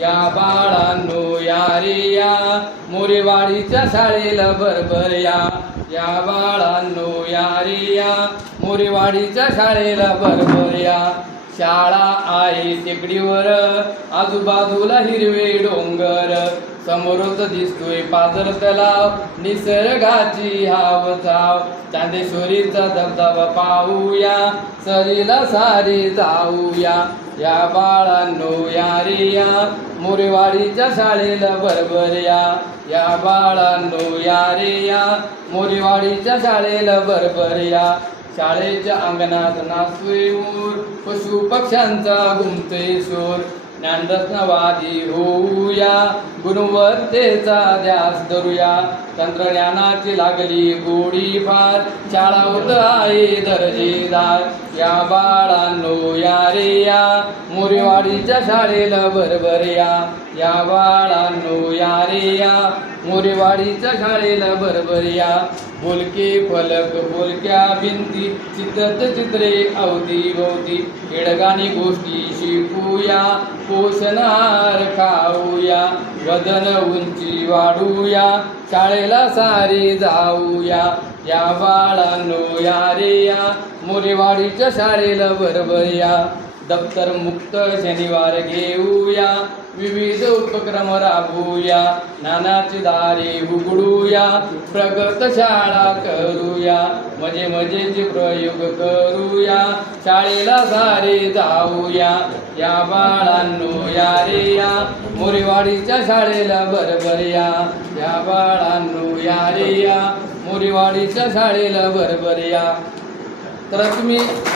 या बाळांनो या रे या मोरेवाडीच्या शाळेला बरोबर या. या बाळांनो या रे या मोरेवाडीच्या शाळेला बरोबर या. शाळा आहे टेकडीवर आजूबाजूला हिरवे डोंगर, समोरच दिसतोय पाझर तलाव, निसर्गाची हावचाव. चांदेश्वरीचा धबधबा पाहूया, सहलीला सारी जाऊया. या बाळांनो या रे या मोरेवाडीच्या शाळेला बरोबर या. या बाळांनो या रे या मोरेवाडीच्या शाळेला बरोबर या. शाळेच्या अंगणात नाचतोय ऊर, पशु पक्ष्यांचा घुमतोय शोर. ज्ञानरत्नवादी होऊया, गुणवत्तेचा ध्यास धरूया. तंत्रज्ञानाची लागली गोडी फार, शाळा होत आहे दर्जेदार. या बाळांनो या रे या मोरेवाडीच्या शाळेला बरोबर या. या बाळांनो या रे या मोरेवाडीच्या शाळेला बरोबर या. बोलके फलक बोलक्या भिंती, चित्रत चित्रे अवतीभोवती. खेडगाणी गोष्टी शिकूया, पोषण आहार खाऊया. वजन उंची वाढूया, शाळेला सारे जाऊया. या बाळांनो या रे या मोरेवाडीच्या शाळेला बरोबर या. दप्तर मुक्त शनिवार घेऊया, विविध उपक्रम राबवूया. ज्ञानाची दारे उघडूया, प्रगत शाळा करूया. मजेचे प्रयोग करूया, शाळेला सारे जाऊया. या बाळांनो या रे या मोरेवाडीच्या शाळेला बरोबर या. या बाळांनो या रे या मोरेवाडीच्या शाळेला बरोबर या. तर तुम्ही